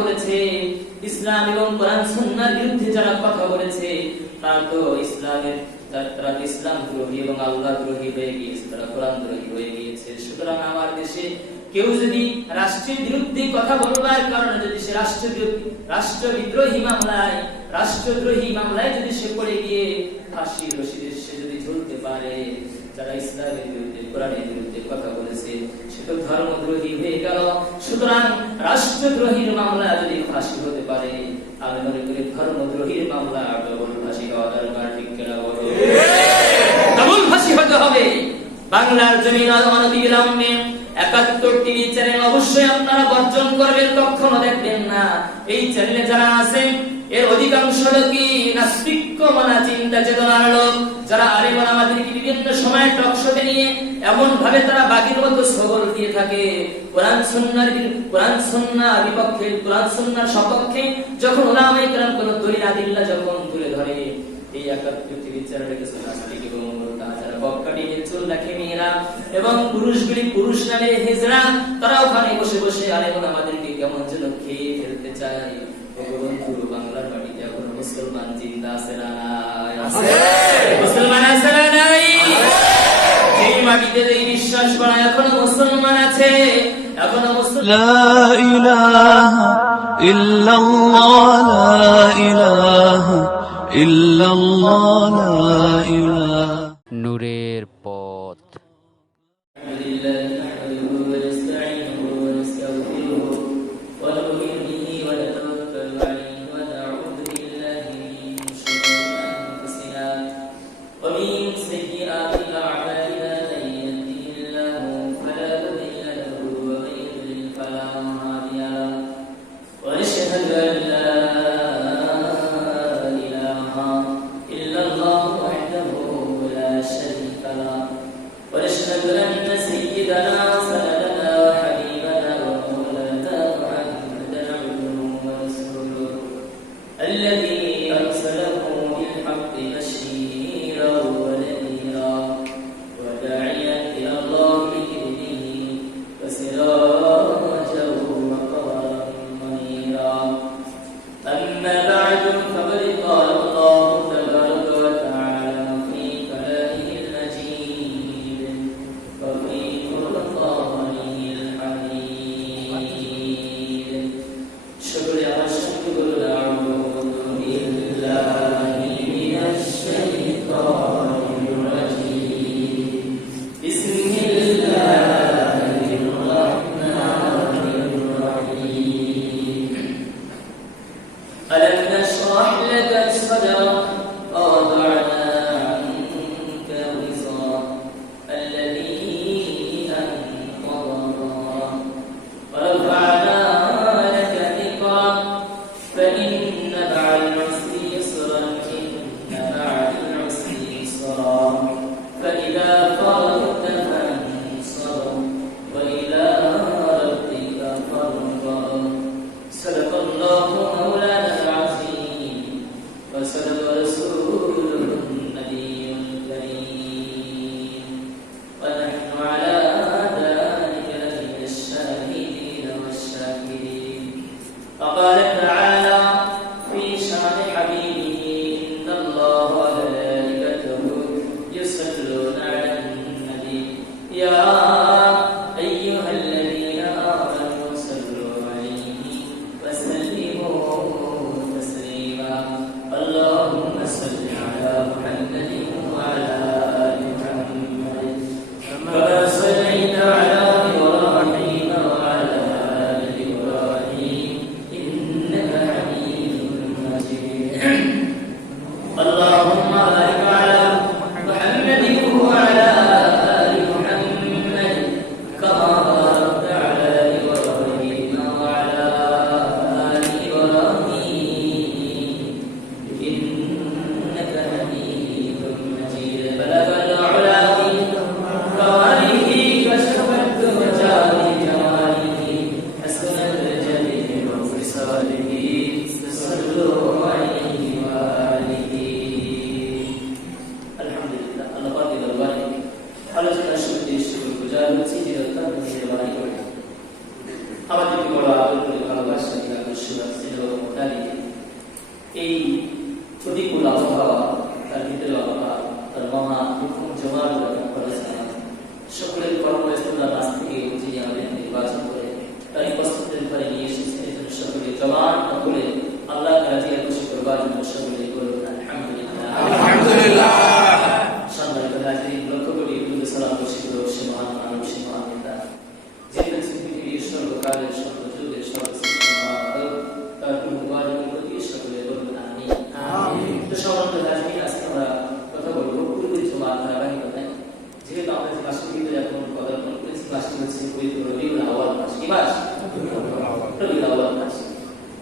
বলেছে, ইসলাম এবং কোরআন সুন্নাহর বিরুদ্ধে যারা কথা বলেছে, তারা তো ইসলাম দ্রোহী এবং আল্লাহ দ্রোহী হয়ে গিয়েছে, তারা কোরআন দ্রোহী হয়ে গিয়েছে। সুতরাং আমার দেশে কেউ যদি রাষ্ট্রের বিরুদ্ধে কথা বলবার কারণে যদি সে রাষ্ট্রবিদ্রোহী মামলায়, রাষ্ট্রদ্রোহী মামলায় যদি সে পড়ে গিয়ে ফাঁসির রশিদে সে যদি ঝুলতে পারে, যারা ইসলামের বিরুদ্ধে, কোরআনের বিরুদ্ধে কথা বলেছে, সে তো ধর্মদ্রোহী হয়ে গেল। সুতরাং রাষ্ট্রদ্রোহীর মামলা যদি ফাঁসি হতে পারে, আমি মনে করি ধর্মদ্রোহীর মামলা ডবল ফাঁসি হওয়া দরকার। ঠিক কিনা বলো? ডবল ফাঁসি হতে হবে। বাংলার জমিন অনবিলম্বে ৭১ টিভি চ্যানেল অবশ্যই আপনারা বর্জন করবেন, কখনো দেখবেন না। এই চ্যানেলে যারা আছেন এর অধিকাংশ লোকই নাস্তিক্যমনা চিন্তা চেতনার লোক, যারা আলেমরা আমাদেরকে বিভিন্ন সময় টক শোতে নিয়ে এমন ভাবে তারা বাগির মতো সবল দিয়ে থাকে। কোরআন সুন্নাহর বিপক্ষে, কোরআন সুন্নাহর সপক্ষে যখন উলামায়ে কেরাম কোন দলিল আদিল্লাহ যখন তুলে ধরে, এই ৭১ টিভি চ্যানেলে কিছু নাস্তিক এবং যারা বক্কাটি চুল রাখে মেয়েরা এবং পুরুষগুলি পুরুষ নামে হিজড়া, তারা ওখানে বসে বসে আলেমরা আমাদেরকে কেমন যেন খেয়ে ফেলতে চায়। বাংলার মাটিতে এখন মুসলমান জিন্দা আছে না নাই? মুসলমান আছে না নাই? এই মাটিতে এই বিশ্বাস করা এখনো মুসলমান আছে, এখনো মুসলমান। লা ইলাহা ইল্লাল্লাহ, লা ইলাহা ইল্লাল্লাহ, লা ইলাহা। নূরের পথ।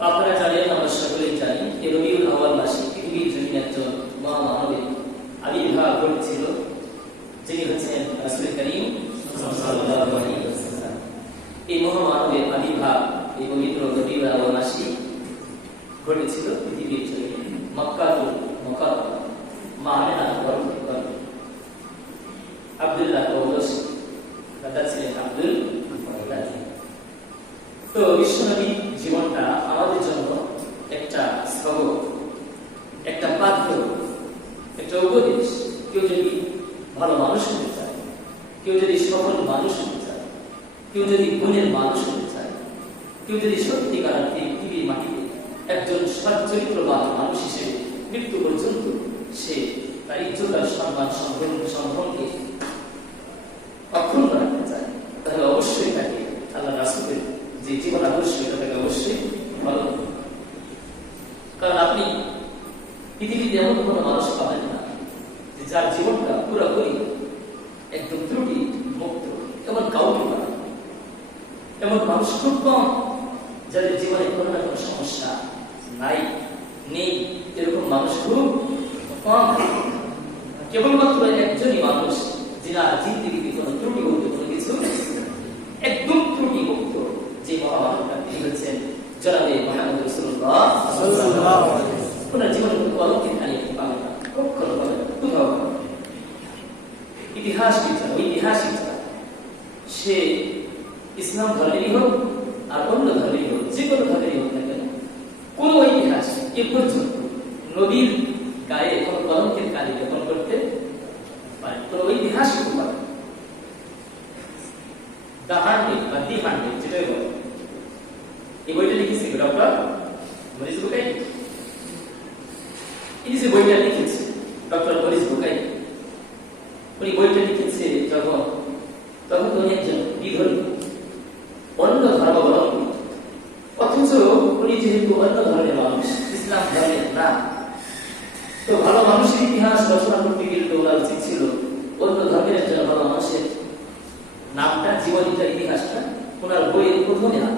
আপনারা জানেন, আমরা সকলেই জানি, এই রবিউল আউয়াল মাসে পৃথিবীর জমিনে একজন মহামানবের আবির্ভাব ঘটেছিল, যিনি হচ্ছেন রাসূল করিম সাল্লাল্লাহু আলাইহি ওয়াসাল্লাম। এই মহামানবের আবির্ভাব এই পবিত্র রবিউল আউয়াল মাসে ঘটেছিল পৃথিবীর জমিনে মক্কাতুল মুকাররমা মা'আমিনা বরকত আব্দুল্লাহ কওদস দাদা ছিলেন আব্দুল মুত্তালিব। তো বিশ্বনবীর জীবনটা আমাদের জন্য একটা সবক, একটা পাঠ্য, একটা উপদেশ। কেউ যদি ভালো মানুষ হতে চায়, কেউ যদি সফল মানুষ হতে চায়, কেউ যদি গুণের মানুষ হতে চায়, কেউ যদি সত্যিকার অর্থে পৃথিবীর মাটিতে একজন সচ্চরিত্রবান মানুষ হিসেবে মৃত্যু পর্যন্ত সে তার ইজ্জত আর সম্মান সম্ভ্রমকে অক্ষুণ্ণ রাখতে চায়, তাহলে অবশ্যই তাকে আল্লাহ রাসূলের যে জীবন আদর্শ তাকে অবশ্যই ভালো। কারণ আপনি পৃথিবীতে এমন কোনো মানুষ পাবেন না যে যার জীবনটা পুরোপুরি একদম ত্রুটি মুক্ত, এমন কাউকে পাবেন। এমন মানুষ খুব কম যাদের জীবনে কোনো না কোনো সমস্যা নাই, নেই, এরকম মানুষ খুব কম। কেবলমাত্র একজনই মানুষ যিনার জিন্দেগিতে কোনো ত্রুটি বলতে কোনো কিছু একদম ত্রুটি মুক্ত, যে মহামানবটা তিনি হচ্ছেন জনাবে মুহাম্মদ রাসূলুল্লাহ সাল্লাল্লাহু আলাইহি ওয়াসাল্লাম। ওনার জীবনে কোনো কলঙ্কের কালি আপনি পাবেন না, কখনো পাবেন না, কোথাও পাবেন না। ঐতিহাসিক সে ইসলাম ধর্মেরই হোক আর অন্য ধর্মেরই হোক, যে কোনো ধর্মেরই হোক না কেন, কোন ইতিহাস এ পর্যন্ত নবীর গায়ে কোনো কলঙ্কের কালি লেপন করতে পারে কোনো ঐতিহাসিক উপায়। দ্য হান্ড্রেড বা দি হান্ড্রেড যেটাই বলে, এই বইটা লিখেছে ডক্টর মরিস বুকাই। এই যে বইটা লিখেছে ডক্টর মরিস বুকাই, উনি বইটা লিখেছে তখন উনি একজন বিধর্মী, অন্য ধর্মাবলম্বী, অথচ উনি যেহেতু অন্য ধর্মের মানুষ, ইসলাম ধর্মের না, তো ভালো মানুষের ইতিহাস রচনা করতে গেলে তো ওনার উচিত ছিল অন্য ধর্মের একজন ভালো মানুষের নামটা, জীবনীটা, ইতিহাসটা ওনার বইয়ের প্রথমে আনা।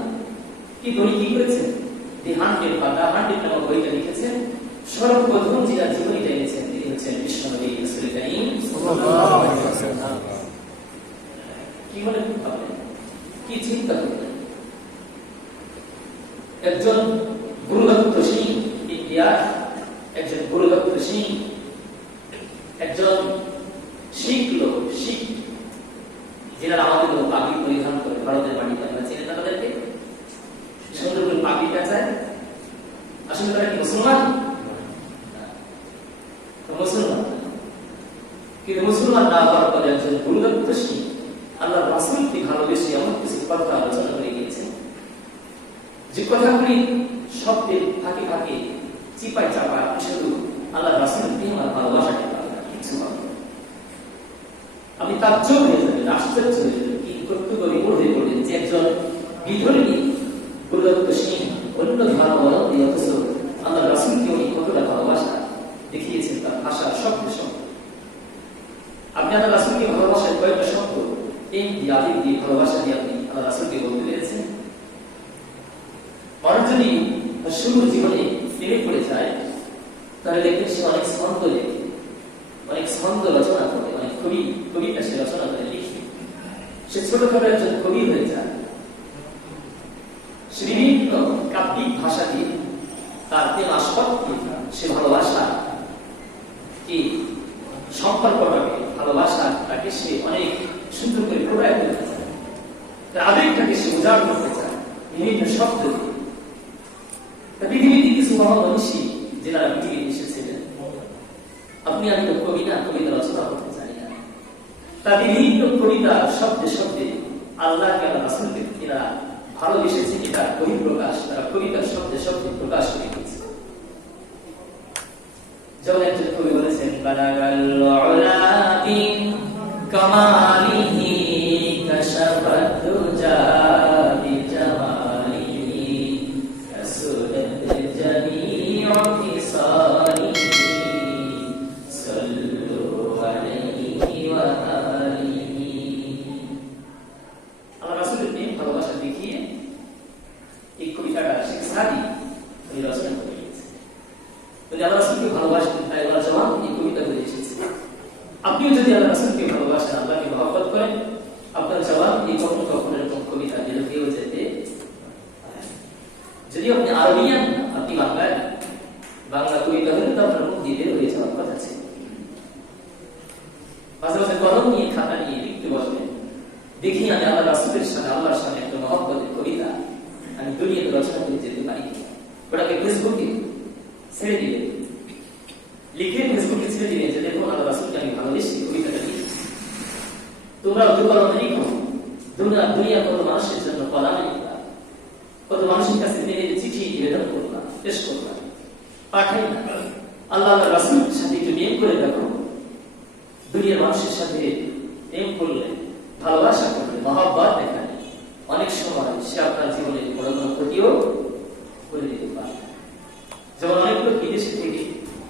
কিন্তু উনি কি করেছেন, দি হান্ড্রেড বা দ্য হান্ড্রেড নামক বইটা লিখেছেন। সর্বপ্রথম যিনি জীবনীটা এনেছেন তিনি হচ্ছেন বিশ্বনবী রাসূল করিম সাল্লাল্লাহু আলাইহি ওয়াসাল্লাম। কি মনে করবেন, কি চিন্তা করবেন, একজন গুরুদত্ত সিং ইন্ডিয়ার একজন গুরুদত্ত সিং, একজন শিখ লোক, শিখ যারা আমাদের লোক পাগড়ি পরিধান করে ভারতের মাটিতে, আমরা চিনি না তাদেরকে, সুন্দর করে পাগড়িটা চায়। আসলে তারা কি মুসলমান? মুসলমান, কিন্তু মুসলমান না হওয়ার পরে একজন গুরুদত্ত সিং আল্লাহ রাসূলকে ভালোবেসে এমন কিছু কথা আলোচনা করে গিয়েছেন যে কথাগুলি শব্দের ফাঁকে ফাঁকে চিপাই চাপায় শুধু আল্লাহ রাসূলকে আমার ভালোবাসাকে কিছু হবে। আমি তাজ্জব হয়ে যাবেন, আশ্চর্য হয়ে যাবেন, কি করতে করি পড়ে পড়লেন যে একজন বিধর্মী গুরুদত্ত সিং অন্য ধর্মাবলম্বী, অথচ আল্লাহ রাসূলকে উনি কতটা ভালোবাসা দেখিয়েছেন তার ভাষার শব্দ শব্দ। আপনি আল্লাহ রাসূলকে ভালোবাসার কয়েকটা শব্দ এই আদিব দিয়ে ভালোবাসা দিয়ে আপনি আল্লাহ রাসূলকে বলতে পেরেছেন। মানুষ যদি শুরুর জীবনে প্রেমে পড়ে যায় তাহলে দেখবেন সে অনেক ছন্দ লেখে, অনেক ছন্দ রচনা করে, অনেক কবিতা সে রচনা করে লিখে, সে ছোটখাটো একজন কবি হয়ে যায়। সে বিভিন্ন কাব্যিক ভাষা দিয়ে তার প্রেম আসক্তি, সে ভালোবাসা কি সম্পর্কটাকে, ভালোবাসাটাকে সে অনেক সুন্দর করে প্রকাশ করতে চায়, তার আবেগটাকে সে উজাড় করতে চায় বিভিন্ন শব্দ দিয়ে। পৃথিবীতে কিছু মহামনীষী যারা পৃথিবীতে এসেছিলেন, আপনি আমি তো কবি না, কবিতা রচনা করতে জানি না, তার বিভিন্ন কবিতা শব্দে শব্দে আল্লাহকে আল্লাহ রাসূলকে এরা ভালোবেসেছে, এটা বহিঃপ্রকাশ তারা কবিতার শব্দে শব্দে প্রকাশ করে দিয়েছে। যেমন একজন কবি বলেছেন, বালাগাল উলা বিন কামালিহি কাশাফাত দুজা বিজামালিহি কাসুদাত জামিউ ফিসালিহি সাল্লু আলাইহি ওয়া আলিহি। আল্লাহ রাসূলের প্রেম ভালোবাসা দেখিয়ে এই কবিতাটা শেখ সাদি যদি আল্লাহ রাসূলকে ভালোবাসতেন তাই ওরা জবাব এই কবিতা বলে এসেছে। আপনিও যদি আল্লাহ রাসূলকে ভালোবাসেন, আল্লাহকে মহব্বত করেন, আপনার জবাব এই কখনো কখনো এরকম কবিতা দিলে কেউ যেতে। যদি আপনি আরবিয়ান, আপনি বাংলায় বাংলা কবিতা হলে তো আপনার মুখ দিয়ে হয়ে যাওয়ার কথা ছিল। মাঝে মাঝে কলম নিয়ে খাতা নিয়ে লিখতে বসবেন, দেখি আমি আল্লাহ রাসূলের সাথে আল্লাহর সাথে একটা মহব্বতের কবিতা আমি দুনিয়াতে রচনা করে যেতে পারি। ওটাকে ফেসবুকে ছেড়ে দিবেন, লিখে ফেসবুকে ছেড়ে দিবেন যে দেখুন আল্লাহ রাসূলকে আমি ভালোবেসে কবিতাটা লিখি। তোমরা দুকলমে লিখো, দুনিয়া কত মানুষের জন্য কলাম লিখবা, কত মানুষের কাছে চিঠি নিবেদন করবা, পেশ করবা, পাঠাই না। আল্লাহ রাসূলের সাথে একটু নিয়ম করে দেখো। দুনিয়ার মানুষের সাথে প্রেম করলে, ভালোবাসা করলে, মহব্বত দেখালে অনেক সময় সে আপনার জীবনে বড় কোনো ক্ষতিও করে দিতে পারে। যেমন অনেক লোক বিদেশে থেকে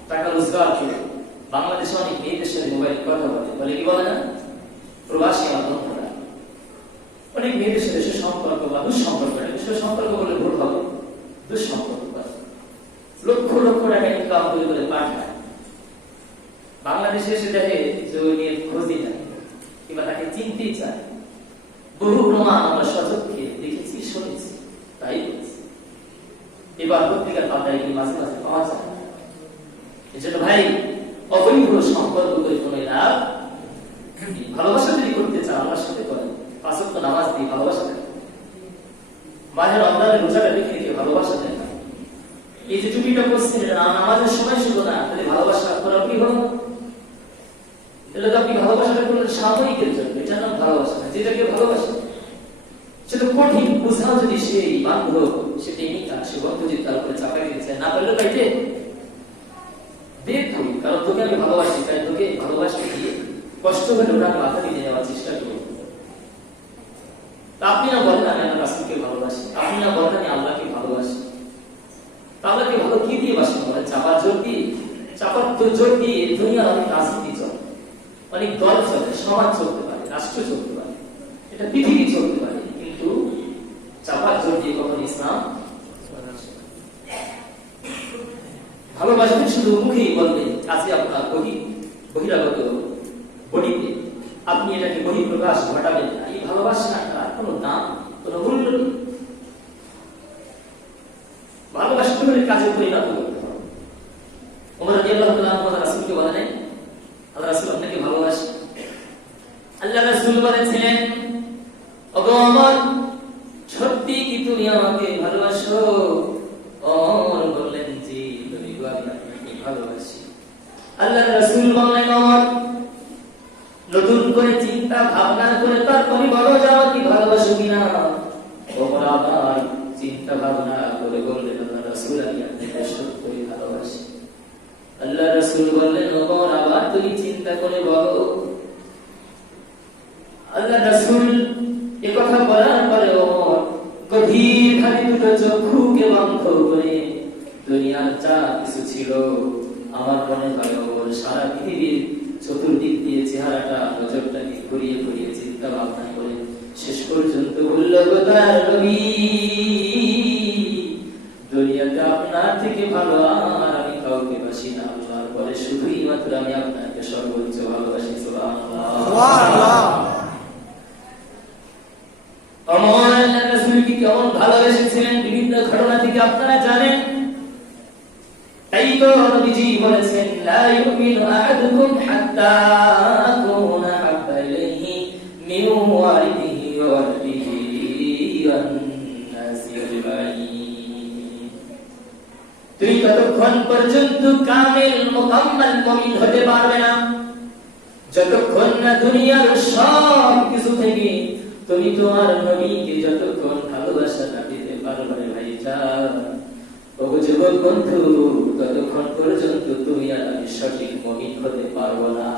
টাকা রোজগার করে বাংলাদেশে অনেক মেয়েদের সাথে মোবাইল কথা বলে কি বলে না, প্রবাসী আমার বন্ধুরা অনেক মেয়েদের সাথে সুসম্পর্ক বা দুঃসম্পর্ক, সুসম্পর্ক বলে ভুল হবে, দুঃসম্পর্ক লক্ষ লক্ষ টাকা ইনকাম করে বলে পাঠায়। বাংলাদেশে এসে দেখে যে ওই নিয়ে খোঁজই নাই কিংবা তাকে চিনতেই চায়। বহু প্রমাণ আমরা সচক্ষে দেখেছি, শুনেছি, তাই বলছি। এবার পত্রিকার পাতায় মাঝে মাঝে পাওয়া যায়। এজন্য ভাই, অবৈধ সম্পর্ক করে কোনো লাভ, ভালোবাসা যদি করতে চান আমার সাথে করেন, পাঁচ ওয়াক্ত নামাজ দিয়ে ভালোবাসা দেন, মাঝে রমজানের রোজাটা দেখে রেখে ভালোবাসা দেন। এই যে টুপিটা করছেন এটা নামাজের সময় শুধু না, তাহলে ভালোবাসা করার কি হলো? তাহলে তো আপনি ভালোবাসাটা করলেন সাময়িকের জন্য, এটা নাম ভালোবাসা না। যেটাকে ভালোবাসা সেটা কঠিন বুঝাও যদি সেই বান্ধব সেটা নিকা সে বন্ধু যদি তার উপরে চাপাই দিতে চায়, না পারলে কাইটে দেখ তুই, কারণ তোকে আমি ভালোবাসি, তাই তোকে ভালোবাসতে গিয়ে কষ্ট হলে ওরা মাথা দিয়ে নেওয়ার চেষ্টা করবো। আপনি না বলেন আমি আমার রাসূলকে ভালোবাসি, আপনি না বলেন আমি আল্লাহকে ভালোবাসি। আল্লাহকে ভালো কি দিয়ে বাসি বলেন? চাপার জোর দিয়ে, চাপার জোর দিয়ে দুনিয়ার অনেক রাজনীতি চলে, অনেক দল চলে, সমাজ চলতে পারে, রাষ্ট্র চলতে পারে, এটা পৃথিবী চলতে পারে, কিন্তু চাপার জোর দিয়ে কখনো ইসলাম ভালোবাসবেন শুধু মুখেই বলবেন, কাজে আপনার বহিরাগত বডিতে আপনি এটাকে বহিঃপ্রকাশ ঘটাবেন না। এই ভালোবাসা কোনো দাম, কোনো মূল্য নেই। ভালোবাসা করে কাজে পরিণত করতে হবে। ওমর রাদিয়াল্লাহু তাআলা আল্লাহ রাসূলকে বলেন, আল্লাহ রাসূল আপনাকে ভালোবাসে। আল্লাহ রাসূল বলেছিলেন, ওগো ওমর, সত্যি কি তুমি আমাকে ভালোবাসো? ওমর বললেন, জি নবী গো, আমি আপনাকে ভালোবাসি। আল্লাহ রাসূল বললেন, ওমর নতুন করে চিন্তা ভাবনা করে তারপরে বলো যাও কি ভালোবাসো কিনা। ওমর আবার চিন্তা ভাবনা করে বললেন, আল্লাহ রাসূল আমি আপনাকে সত্যই ভালোবাসি। আল্লাহ রাসূল বললেন, ওমর আবার তুমি চিন্তা করে বলো। আল্লাহ রাসূল এই কথা বলার পরে ওমর গভীর ভাবে দুটো চক্ষুকে বন্ধ করে দুনিয়ার যা কিছু ছিল আমার মনে হয় ওমর সারা পৃথিবীর চতুর্দিক দিয়ে চেহারাটা নজরটাকে ঘুরিয়ে ঘুরিয়ে চিন্তা ভাবনা করে শেষ পর্যন্ত বলল, গোদার নবী, দুনিয়াতে আপনার থেকে ভালো আর আমি কাউকে বাসি না, আপনার পরে শুধুই মাত্র আমি আপনাকে সর্বোচ্চ ভালোবাসি। সুবহানাল্লাহ। ওমর আল্লাহর রাসূলকে কেমন ভালোবেসেছিলেন বিভিন্ন ঘটনা থেকে আপনারা জানেন। তাই তো নবীজি বলেছেন, লা ইউমিনু আহাদুকুম হাত্তা আকুনা হাব্বা ইলাইহি মিন ওয়ালিদিহি ওয়া ওয়ালিদিহি ওয়ান নাসি আজমাইন। তুই ততক্ষণ পর্যন্ত কামিল মুকাম্মাল মুমিন হতে পারবে না যতক্ষণ না দুনিয়ার সব কিছু থেকে তুমি তোমার নবীকে যতক্ষণ ভালোবাসা দিতে পারবে। ভাইজান, ওগো যুবক বন্ধু, ততক্ষণ পর্যন্ত তুমি আর আমি সঠিক মুমিন হতে পারবো না।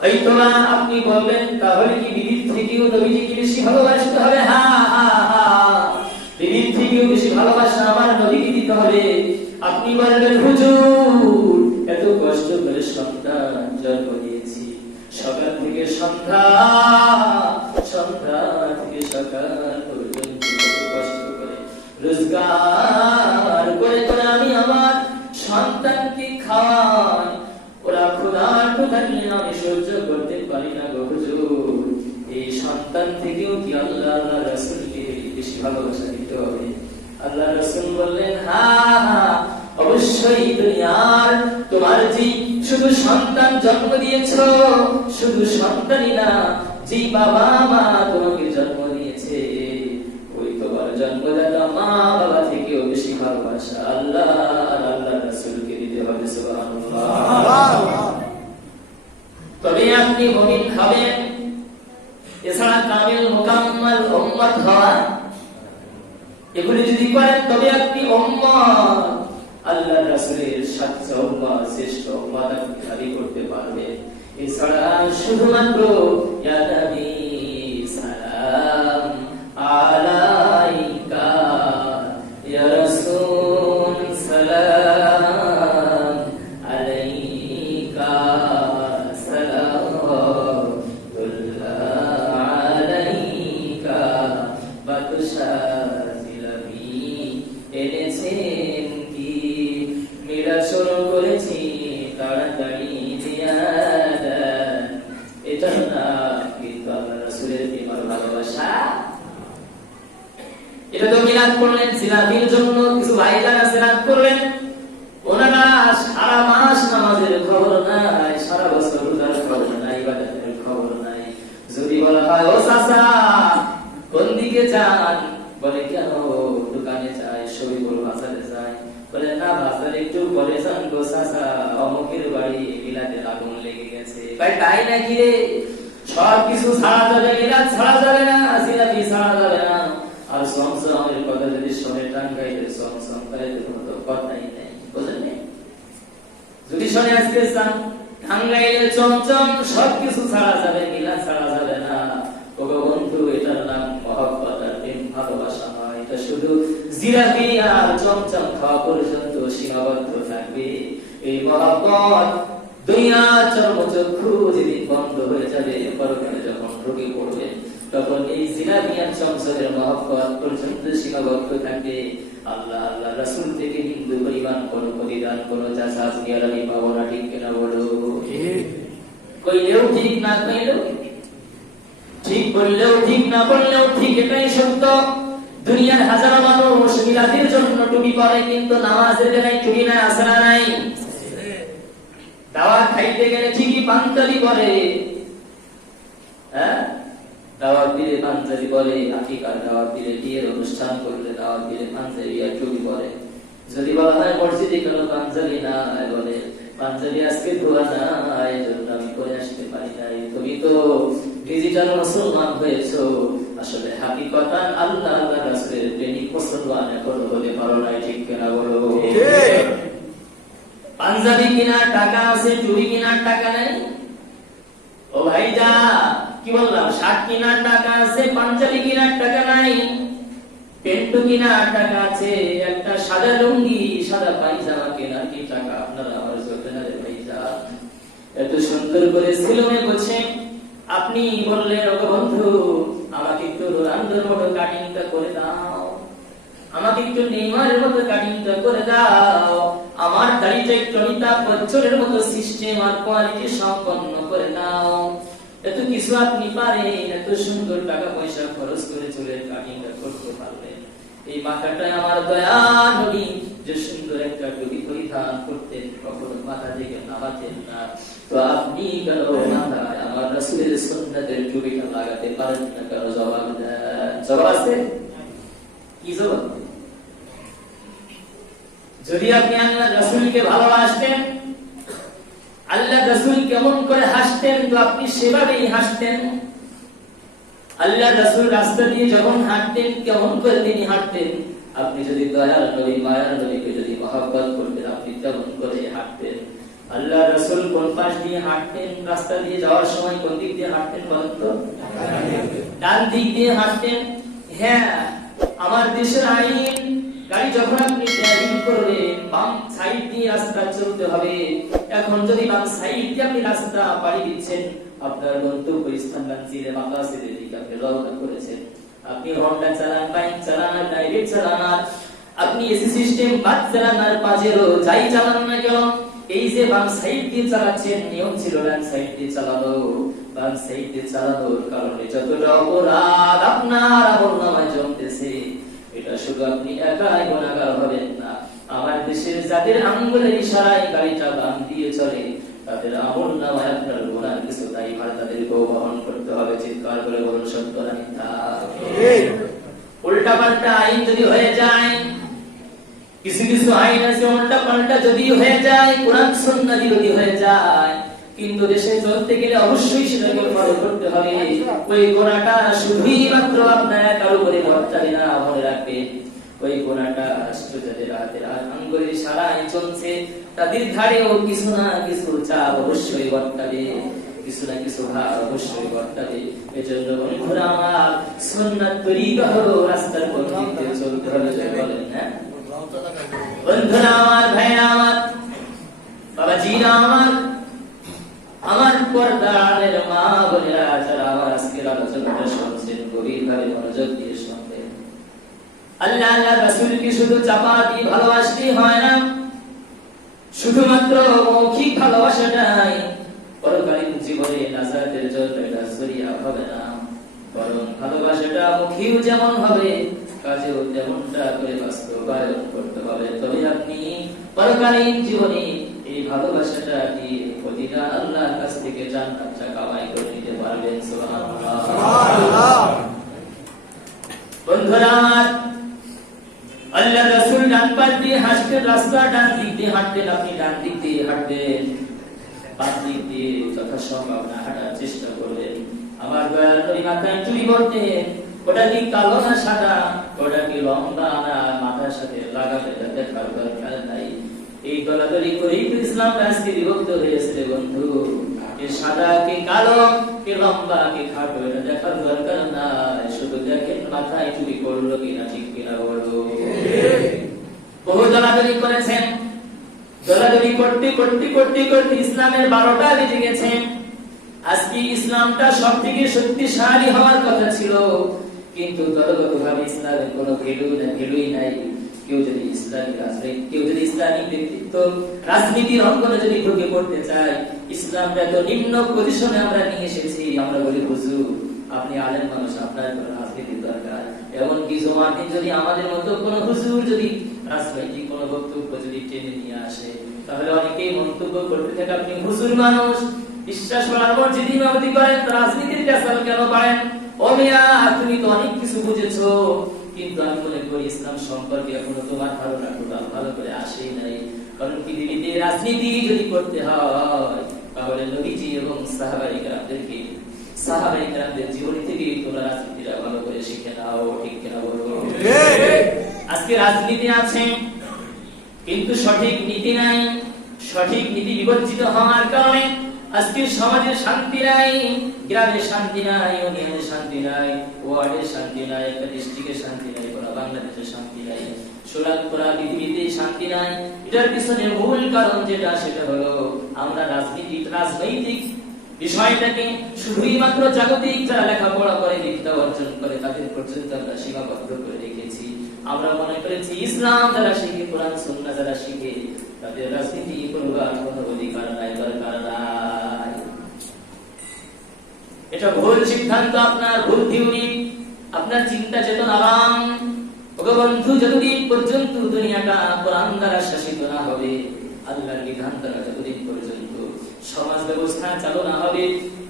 হয়তো আপনি বলবেন, তাহলে কি বিবির থেকেও নবীজিকে বেশি ভালোবাসতে হবে? হ্যাঁ, বিবির থেকেও বেশি ভালোবাসা আমার নবীকে দিতে হবে। আপনি বলবেন, হুজুর এত কষ্ট করে সন্তান জন্ম দিয়েছি, সকাল থেকে সন্ধ্যা, সন্ধ্যা থেকে সকাল পর্যন্ত কষ্ট করে রোজগার করে করে আমি সহ্য করতে পারি না গো হুজুর, এই সন্তান থেকেও কি আল্লাহ আল্লাহ রাসূলকে বেশি ভালোবাসা দিতে হবে? আল্লাহ রাসূল বললেন, হ্যাঁ অবশ্যই দুনিয়ার তোমার যে শুধু সন্তান জন্ম দিয়েছো, শুধু সন্তানই না, যে বাবা মা তোমাকে জন্ম দিয়েছে, ওই তোমার জন্মদাতা মা বাবা থেকেও বেশি ভালোবাসা আল্লাহ আর আল্লাহ রাসূলকে দিতে হবে। সুবহানাল্লাহ। তবে আপনি মুমিন হবেন, এছাড়া কামিল মুকাম্মাল উম্মত হওয়া, এগুলি যদি করেন তবে আপনি উম্মত, আল্লাহ রাসূলের সাচ্চা উম্মত, শ্রেষ্ঠ উম্মত আপনি দাবি করতে পারবেন। এছাড়া শুধুমাত্র ইয়া নবী সালাম আলাইকা, ইয়া রাসূল সালাম আলাইকা, সালামুল্লাহ আলাইকা, বাদশাহিলামি এনেছেন কি, মেরা শুরু করেছি তাড়াতাড়ি দিয়া দেন। এটা না কিন্তু আল্লাহ রাসূলের প্রেমের ভালোবাসা। এটা তো মিলাদ করলেন জিলাপির জন্য, কিছু ভাইজান জিলাদ করলেন, ওনারা সারা মাস নামাজের খবর নাই, সারা বছর রোজার খবর নাই, ইবাদতের খবর নাই। যদি বলা হয় ও চাচা কোন দিকে যান, বলে কেন দোকানে যাই, শরীফুল বাজারে যাই, বলে না বাজারে একটু পরে যান গো চাচা, অমুকের বাড়ি মিলাদের আগুন লেগে গেছে। ভাই তাই নাকি রে? সব কিছু ছাড়া যাবে, মিলাদ ছাড়া যাবে না, জিলাপি ছাড়া যাবে না। আর সমসমের কথা যদি শোনে টাঙ্গাইলে সমসম তাইলে তো কথাই নেই, বুঝলেন? যদি শোনে আজকে টাঙ্গাইলে চমচম, সবকিছু ছাড়া যাবে, মিলাদ ছাড়া যাবে না। ও বন্ধু, এটার নাম মহব্বত আর প্রেম, ভালোবাসা নয়। এটা শুধু জিলাপি আর চমচম খাওয়া পর্যন্ত সীমাবদ্ধ থাকবে। এই মহব্বত দুনিয়া চর্মচক্ষু যেদিন বন্ধ হয়ে যাবে, পরকালে যখন ঢুকে পড়বে, তখন এই জিলাপি আর চমচমের মহব্বত পর্যন্ত সীমাবদ্ধ থাকবে। আল্লাহ আল্লাহ রাসূল থেকে হিন্দু পরিমাণ কোনো প্রতিদান কোনো চাষা আপনি আর আমি পাবো না, ঠিক কিনা বলো? কইলেও ঠিক, না কইলেও ঠিক, বললেও ঠিক, না বললেও ঠিক, এটাই সত্য। দুনিয়ার হাজারো মানুষ মিলাদের জন্য টুপি পরে, কিন্তু নামাজের বেলায় টুপি নাই, আসরা নাই। দাওয়াত খাইতে গেলে ঠিকই পাঞ্জাবি পরে, হ্যাঁ দাওয়াত দিলে পাঞ্জাবি পরে, আকিকার দাওয়াত দিলে, বিয়ের অনুষ্ঠান করলে দাওয়াত দিলে পাঞ্জাবি আর টুপি পরে। যদি বলা হয় মসজিদে কেন পাঞ্জাবি না, বলে পাঞ্জাবি আজকে ধোয়া নাই, এজন্য আমি পরে আসতে পারি নাই। তুমি তো ডিজিটাল মুসলমান হয়েছো, আসলে হাকিকতান আল্লাহ আল্লাহ রাসূলের প্রেমিক মুসলমান এখনো হতে পারো নাই, ঠিক কিনা বলো? পাঞ্জাবি কেনার টাকা আছে, চুড়ি কেনার টাকা নাই। ও ভাইজা কি বললাম, শার্ট কেনার টাকা আছে, পাঞ্জাবি কেনার টাকা নাই। পেন্টু কেনার টাকা আছে, একটা সাদা লুঙ্গি সাদা পায়জামা কেনার কি টাকা আপনারা আমার চোখে না রে ভাইজা? এত সুন্দর করে সিলমে বলছেন, আপনি বললেন ও বন্ধু আমাকে একটু রোনালদোর মতো কাটিংটা করে দাও, আমাকে একটু নেইমারের মতো কাটিংটা করে দাও, আমার দাড়িটা একটু অমিতাভ বচ্চনের মতো সিস্টেম আর কোয়ালিটি সম্পন্ন করে দাও। এত কিছু আপনি পারেন, এত সুন্দর টাকা পয়সা খরচ করে চুলের কাটিংটা করতে পারবেন। এই মাথাটায় আমার দয়া নবী যে সুন্দর একটা টুপি পরিধান করতেন, কখনো মাথা থেকে নামাতেন না। তো আপনি কেন মাথায় আমার রাসূলের সুন্নাতের টুপিটা লাগাতে পারেন না? কেন? জবাব দেন। জবাব আছে? কি জবাব? যদি আপনি আল্লাহ রাসূলকে ভালোবাসতেন, আল্লাহ রাসূল কেমন করে হাসতেন, তো আপনি সেভাবেই হাসতেন। আল্লাহ রাসূল রাস্তা দিয়ে যখন হাঁটতেন, কেমন করে তিনি হাঁটতেন? আপনি যদি দয়ার নবী মায়ার নবীকে যদি মহব্বত করতেন, আপনি তেমন করে হাঁটতেন। আল্লাহ রাসূল কোন পাশ দিয়ে হাঁটতেন? রাস্তা দিয়ে যাওয়ার সময় কোন দিক দিয়ে হাঁটতেন বলেন তো? ডান দিক দিয়ে হাঁটতেন। হ্যাঁ, আমার দেশের আইন, গাড়ি যখন আপনি ড্রাইভিং করবেন বাম সাইড দিয়ে রাস্তা চলতে হবে। এখন যদি বাম সাইড দিয়ে আপনি রাস্তা পাড়ি দিচ্ছেন, আপনার গন্তব্যস্থান মঞ্জিলে মাকাসিদের দিকে আপনি রওনা করেছেন। আপনি হন্ডা চালান, বাইক চালান, ডাইরেক্ট চালান, আপনি এসি সিস্টেম বাস চালান আর পাজেরো যাই চালান না কেন, এই যে বাম সাইড দিয়ে চালাচ্ছেন, নিয়ম ছিল ডান সাইড দিয়ে চালানো। বাম সাইড দিয়ে চালানোর কারণে যতটা অপরাধ আপনার আমলনামায় জমতেছে, এটা শুধু আপনি একাই গুনাহগার হবেন না, আমার দেশের যাদের আঙ্গুলের ইশারায় গাড়িটা বাম দিয়ে চলে তাদের আমলনামায় আপনার গুনাহ কিছু দায়ভার তাদেরকেও বহন করতে হবে। চিৎকার করে বলুন সত্য না মিথ্যা? উল্টা পাল্টা আইন যদি হয়ে যায়, কিছু কিছু আইন আছে উল্টা পাল্টা যদি হয়ে যায়, কোরআন সুন্নাহ বিরোধী হয়ে যায়, কিন্তু দেশে চলতে গেলে অবশ্যই সেটাকে ফলো করতে হবে। ওই গোনাটা শুধুই মাত্র আপনার একার উপরে বর্তাবে না, মনে রাখবেন ওই গোনাটা যাদের হাতের আঙ্গুলের ইশারায় চলছে তাদের ধারেও কিছু না কিছু চাপ অবশ্যই বর্তাবে, কিছু না কিছু ভার অবশ্যই বর্তাবে। এজন্য বন্ধুরা আমার, সুন্নাত তরিকা হলো রাস্তার পথে চলতে হবে, বলেন না? বন্ধুরা আমার, ভাইরা আমার, বাবাজিরা আমার, আমার পর্দার মা বোনেরা যারা আমার আজকের আলোচনাটা শুনছেন, গভীরভাবে মনোযোগ দিয়ে শুনবেন। আল্লাহ আল্লাহ রাসূলকে শুধু চাপা দিয়ে ভালোবাসতেই হয় না, শুধুমাত্র মৌখিক ভালোবাসাটাই পরকালীন জীবনে নাজাতের জন্য এটা জরিয়া হবে না, বরং ভালোবাসাটা মুখেও যেমন হবে কাজেও তেমনটা করে বাস্তবায়ন করতে হবে। তবে আপনি পরকালীন জীবনে এই ভালোবাসাটা দিয়ে প্রতিটা আল্লাহর কাছ থেকে জান্নাতটা কামাই করে নিতে পারবেন। সুবহানাল্লাহ। বন্ধুরা আমার, আল্লাহ রাসূল ডান পাশ দিয়ে হাঁটতেন, রাস্তা ডান দিক দিয়ে হাঁটতেন, আপনি ডান দিক দিয়ে হাঁটবেন, বাম দিক দিয়ে যথাসম্ভব না হাঁটার চেষ্টা করবেন। আমার দয়াল নবী মাথায় চুল করতেন, ওটা কি কালো না সাদা, ওটা কি লম্বা না মাথার সাথে লাগাবে দেখার দরকার নাই। এই গলাগলি করেই তো ইসলাম আজকে বিভক্ত হয়েছে বন্ধু। এ সাদা কি কালো, কি লম্বা কি খাটো, এটা দেখার দরকার নাই, শুধু দেখেন মাথায় চুল করলো কিনা, ঠিক কিনা বলো। বহু গলাগলি করেছেন, গলাগলি করতে করতে করতে করতে ইসলামের 12টা বেজে গেছে। আজকে ইসলামটা সবথেকে শক্তিশালী হওয়ার কথা ছিল, কিন্তু দলগতভাবে ইসলামের কোনো ভ্যালুই নাই। কেউ যদি ইসলামিক ব্যক্তিত্ব রাজনীতির অঙ্গনে যদি ঢুকে পড়তে চায়, ইসলামটা তো নিম্ন পজিশনে আমরা নিয়ে এসেছি। আমরা বলি হুজুর আপনি আলেম মানুষ, আপনার কোনো রাজনীতির দরকার। এমনকি জুমার দিন যদি আমাদের মতো কোনো হুজুর যদি রাজনৈতিক কোনো বক্তব্য যদি টেনে নিয়ে আসে, তাহলে অনেকেই মন্তব্য করতে থাকে আপনি হুজুর মানুষ, বিশ্বাস করার পর যদি ইমামতি করেন রাজনীতির পেছাল কেন পারেন? ও মিয়া, তুমি তো অনেক কিছু বুঝেছো, কিন্তু আমি মনে করি ইসলাম সম্পর্কে এখনো তোমার ধারণা টোটাল ভালো করে আসেই নাই। কারণ পৃথিবীতে রাজনীতি যদি করতে হয় তাহলে নবীজি এবং সাহাবায়ে কেরামদের জীবনী থেকে তোমরা রাজনীতিটা ভালো করে শিখে নাও, ঠিক কিনা বলো? আজকে রাজনীতি আছে কিন্তু সঠিক নীতি নাই, সঠিক নীতি বিবর্জিত হওয়ার কারণে আজকে সমাজে শান্তি নাই, গ্রামে শান্তি নাই, ইউনিয়নে শান্তি নাই, ওয়ার্ডে শান্তি নাই, একটা ডিস্ট্রিক্টে শান্তি নাই, পুরো বাংলাদেশে শান্তি নাই, পুরো পৃথিবীতে শান্তি নাই। এটার পিছনে মূল কারণ যেটা, সেটা হলো আমরা রাজনৈতিক বিষয়টাকে শুধুই মাত্র জাগতিক যারা লেখাপড়া করে, বিদ্যা অর্জন করে তাদের পর্যন্ত আমরা সীমাবদ্ধ করে রেখেছি। আমরা মনে করেছি ইসলাম যারা শিখে, কোরআন সুন্নাহ যারা শিখে, তাদের রাজনীতি করবার কোনো অধিকার নাই, দরকার নাই। এটা ভুল সিদ্ধান্ত, আপনার ভুল থিওরি, আপনার চিন্তা চেতনা আরাম। ওগো বন্ধু, যতদিন পর্যন্ত দুনিয়াটা কোরআন দ্বারা শাসিত না হবে, আল্লাহর বিধান দ্বারা যতদিন পর্যন্ত সমাজ ব্যবস্থা চালু না হবে,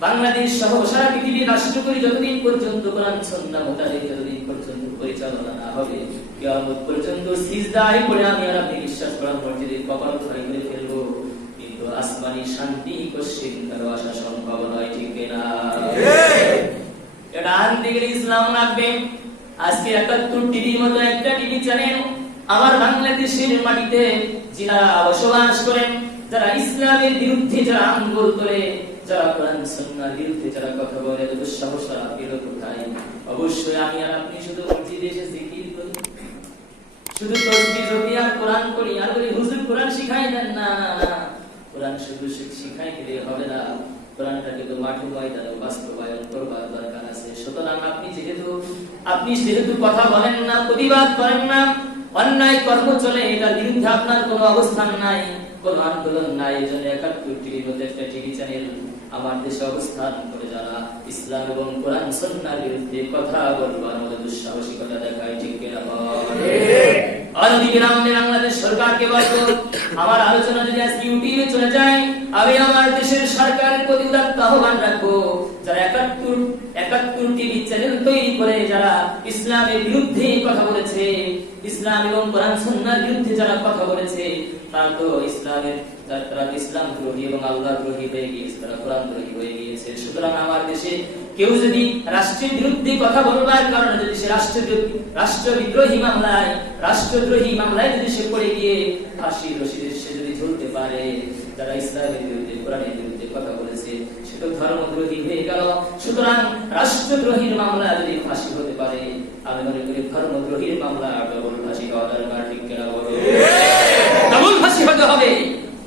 বাংলাদেশ সহ সারা পৃথিবীর রাষ্ট্রগুলি যতদিন পর্যন্ত কোরআন সুন্নাহ মোতাবেক যতদিন পর্যন্ত পরিচালনা না হবে, কিয়ামত পর্যন্ত সিজদায় পড়ে আমি আর আপনি বিশ্বাস করার মসজিদের কপাল ধরে করে ফেলবো, কিন্তু আসমানি শান্তি কশিন কারো আসা সম্ভব নয়, ঠিক না? এটা আনতে গেলে ইসলাম লাগবে। আজকে 71 টিভির মতো একটা টিভি চ্যানেল আমার বাংলাদেশের মাটিতে যারা বসবাস করেন, যারা ইসলামের বিরুদ্ধে যারা আন্দোলন করে, যারা কোরআন সুন্নাহর বিরুদ্ধে যারা কথা বলে, তাদের সাহসটা পেল কোথায়? অবশ্যই আমি আর আপনি শুধু মসজিদে এসে জিকির করি, শুধু তাসবিহ জপি আর কোরআন পড়ি আর বলি হুজুর কোরআন শিখাই দেন না। কোরআন শুধু শিখাই দিলে হবে না, কোরআনটাকে তো মাঠে ময়দানে বাস্তবায়ন করবার দরকার আছে। সুতরাং আপনি যেহেতু কথা বলেন না, প্রতিবাদ করেন না, অন্যায় কর্ম চলে, এটার বিরুদ্ধে আপনার কোনো অবস্থান নাই, কোনো আন্দোলন নাই। এজন্য 71 টিভির মধ্যে একটা টিভি চ্যানেল আমার দেশে অবস্থান করে যারা ইসলাম এবং কোরআন সুন্নাহর বিরুদ্ধে কথা বলবার মতো দুঃসাহসিকতা দেখায়, ঠিক কিনা বাংলাদেশ সরকারকে বলবো, আমার আলোচনা যদি আজকে ইউটিউবে চলে যায়, আমি আমার দেশের সরকারের প্রতি উদাত্ত আহ্বান রাখবো, যারা 71 টিভি চ্যানেল তৈরি করে যারা ইসলামের বিরুদ্ধে কথা বলেছে, ইসলাম এবং কোরআন সুন্নাহর বিরুদ্ধে যারা কথা বলেছে, তারা তো ইসলাম দ্রোহী এবং আল্লাহ দ্রোহী হয়ে গিয়েছে, তারা কোরআন দ্রোহী হয়ে গিয়েছে। সুতরাং আমার দেশে কেউ যদি রাষ্ট্রের বিরুদ্ধে কথা বলবার কারণে যদি সে রাষ্ট্রবিদ্রোহী মামলায় যদি সে পড়ে গিয়ে ফাঁসির রশিদে সে যদি ঝুলতে পারে, যারা ইসলামের বিরুদ্ধে কোরআনের বিরুদ্ধে কথা বলেছে, সে তো ধর্মদ্রোহী হয়ে গেল। সুতরাং রাষ্ট্রদ্রোহীর মামলা যদি ফাঁসি হতে পারে, আমি মনে করি ধর্মদ্রোহীর মামলা ডবল ফাঁসি হওয়া দরকার, ঠিক কিনা বলো? ডবল ফাঁসি হতে হবে।